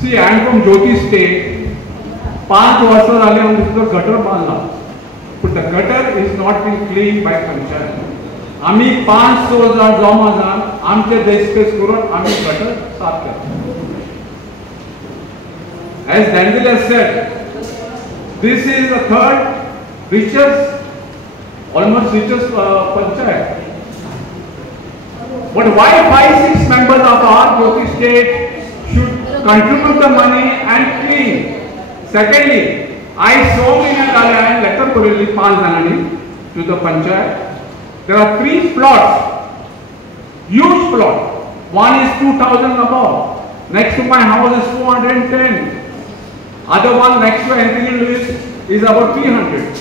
See, I am from Jyoti state. 5 वर्ष झाले आम्ही तिथं गटर बांधला, but the gutter is not being cleaned by panchayat. आम्ही 500,000 जमा जाण आमचे देशपेस करून आम्ही गटर साफ करतो. As Daniel has said, this is the third richest, almost richest panchayat. But why 5-6 members of our Jyoti state should contribute the money and clean? Secondly, I saw in a letter correlly 5 janani to the panchayat. There are 3 plots, huge plot. One is 2,000 above. Next to my house is 410. Other one next to Anthony Lewis is about 300.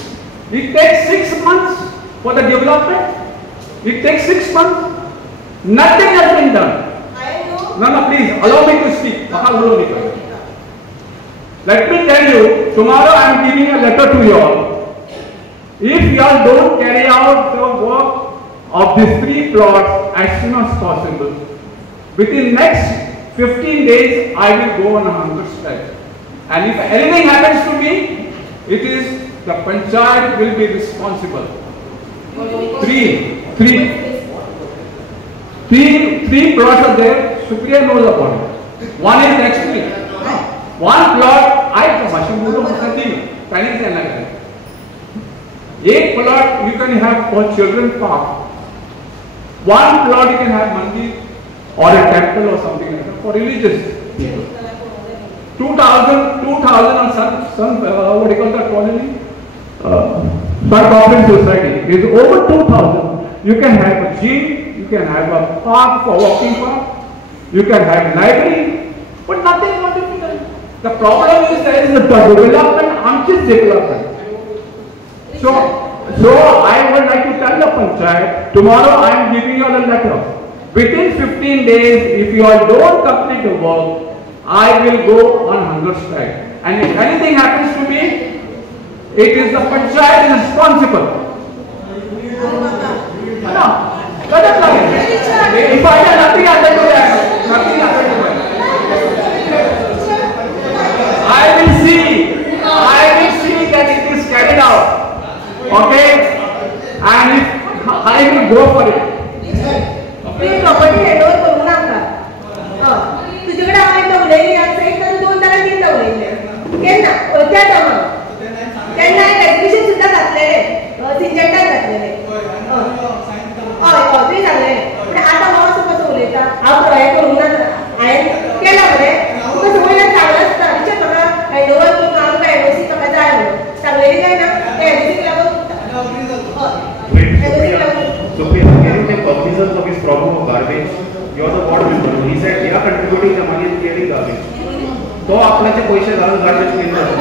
It takes 6 months for the development. It takes 6 months. Nothing has been done. No, please allow me to speak. Let me tell you, tomorrow I am giving a letter to you all. If you all don't carry out the work of these 3 plots as soon as possible, within next 15 days I will go on a hunger strike. And if anything happens to me, it is the panchayat will be responsible. Three plots are there. Supriya knows about it. One is next to it. One plot, I एक plot you can have for children park. One plot you can have mandir or a temple or something like that for religious people. 2,000 on some what do you call that colony? Sun Cooperative Society is over 2,000. You can have a gym, you can have a park for walking park, you can have library, but nothing is difficult. The problem is there is the development, anxious development. So I would like to tell the panchayat, tomorrow I am giving you all a letter. Within 15 days, if you all don't complete the work, I will go on hunger strike. And if anything happens to me, it is the panchayat responsible. No, let us know. If I have nothing happened to them, nothing happened to them. I will see that it is carried out. Okay? And if I will go for it. Please property handover करू नका. तुझ्याकडे आहे ठेवलेली आहे तर 2 तारा 3 ठेवलेले. केना? त्या टाइम. त्यांना ऍडमिशन सुद्धा घातलेले. सिंजेंटा घातलेले. ते झाले. पण आता मावस कसं उलयता? हा प्रॉजेक्ट करू नका. आहे केला बरे. कसं होईल चांगलं असतं. विचार बघा हँडओव्हर करून आलो काय एनओसी का जाय म्हणून. चांगले काय ना? ते एनओसी लागत Supriya, can you take cognizance of his problem of garbage? You are the ward member. He said, "We are contributing the money in clearing garbage." तो आपल्याचे पैसे घालून garbage clean करतो.